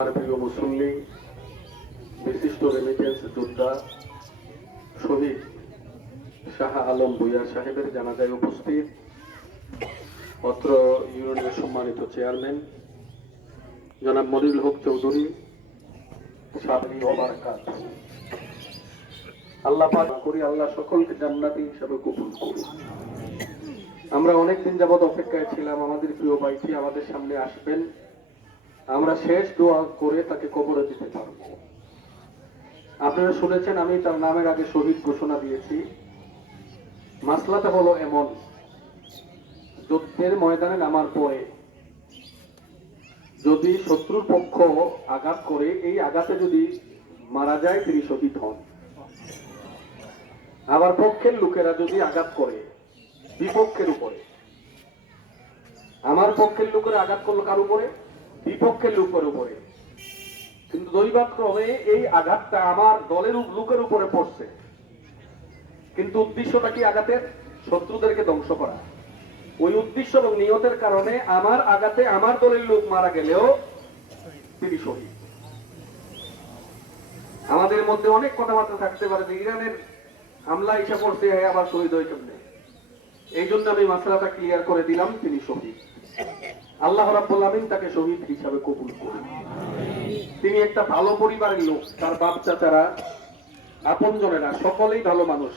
প্রিয় মুসল্লি, বিশিষ্ট রেমিটেন্স যোদ্ধা শহীদ শাহ আলম ভূঁইয়া সাহেবের জানাজায় উপস্থিত অত্র ইউনিয়নের সম্মানিত চেয়ারম্যান জনাব মনিরুল হক চৌধুরী সাহেবী ওবারাকাত। আল্লাহ পাক করি আল্লাহ সকলকে জান্নাতি হিসাবে কবুল করুন। আমরা অনেকদিন যাবৎ অপেক্ষায় ছিলাম আমাদের প্রিয় ভাইটি আমাদের সামনে আসবেন, আমরা শেষ দোয়া করে তাকে কবরে দিতে পারবো। আপনারা শুনেছেন আমি তার নামের আগে শহীদ ঘোষণা দিয়েছি। মাসলাটা হলো এমন, যুদ্ধের ময়দানে নামার পরে যদি শত্রুর পক্ষ আঘাত করে, এই আঘাতে যদি মারা যায় তিনি শহীদ হন। আবার পক্ষের লোকেরা যদি আঘাত করে বিপক্ষের উপরে, আমার পক্ষের লোকেরা আঘাত করলো কার উপরে? বিপক্ষের লোকের উপরে, কিন্তু দৈবাক্রমে এই আঘাতটা আমার দলের লোকের উপরে পড়ছে, কিন্তু উদ্দেশ্যটা কি আঘাতের? শত্রুদেরকে ধ্বংস করা। ওই উদ্দেশ্য এবং নিয়তের কারণে আমার আঘাতে আমার দলের লোক মারা গেলেও তিনি শহীদ। আমাদের মধ্যে অনেক কথাবার্তা থাকতে পারে যে ইরানের হামলা এসে পড়ছে, আবার শহীদ হয়ে কেমনে। এই জন্য আমি মাসলাটা ক্লিয়ার করে দিলাম, তিনি শহীদ। আল্লাহ রাব্বুল আমিন তাকে শহীদ হিসাবে কবুল করুন। তিনি একটা ভালো পরিবারের লোক, তার বাপ চাচারা আপনজনেরা সকলেই ভালো মানুষ,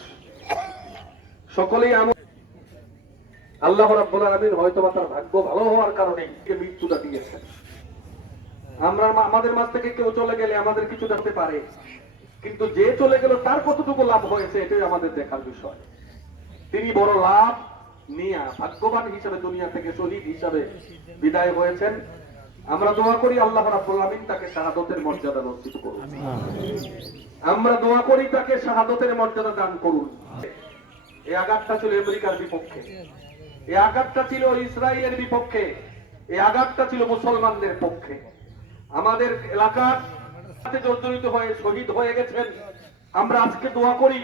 সকলেই আল্লাহ রাব্বুল আমিন হয়তোবা তার ভাগ্য ভালো হওয়ার কারণে মৃত্যুটা দিয়েছেন। আমরা আমাদের মাঝ থেকে কেউ চলে গেলে আমাদের কিছু দেখতে পারে, কিন্তু যে চলে গেল তার কতটুকু লাভ হয়েছে এটাই আমাদের দেখার বিষয়। তিনি বড় লাভ নিয়ে ভাগ্যবান হিসেবে দুনিয়া থেকে শহীদ হিসাবে বিদায় হয়েছেন। আমরা দোয়া করি আল্লাহ রাব্বুল আমিন তাকে শাহাদাতের মর্যাদা নসিব করুন। আমরা দোয়া করি তাকে শাহাদাতের মর্যাদা দান করুন। এই আঘাতটা ছিল আমেরিকার বিপক্ষে, এই আঘাতটা ছিল ইসরায়েলের বিপক্ষে, এই আঘাতটা ছিল মুসলমানদের পক্ষে। আমাদের এলাকার সাথে জর্জরিত হয়ে শহীদ হয়ে গেছেন। আমরা আজকে দোয়া করি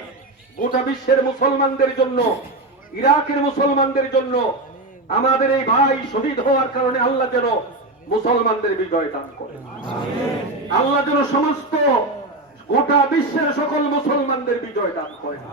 গোটা বিশ্বের মুসলমানদের জন্য, ইরাকের মুসলমানদের জন্য, আমাদের এই ভাই শহীদ হওয়ার কারণে আল্লাহ যেন মুসলমানদের বিজয় দান করেন। আল্লাহ যেন সমস্ত গোটা বিশ্বের সকল মুসলমানদের বিজয় দান করেন।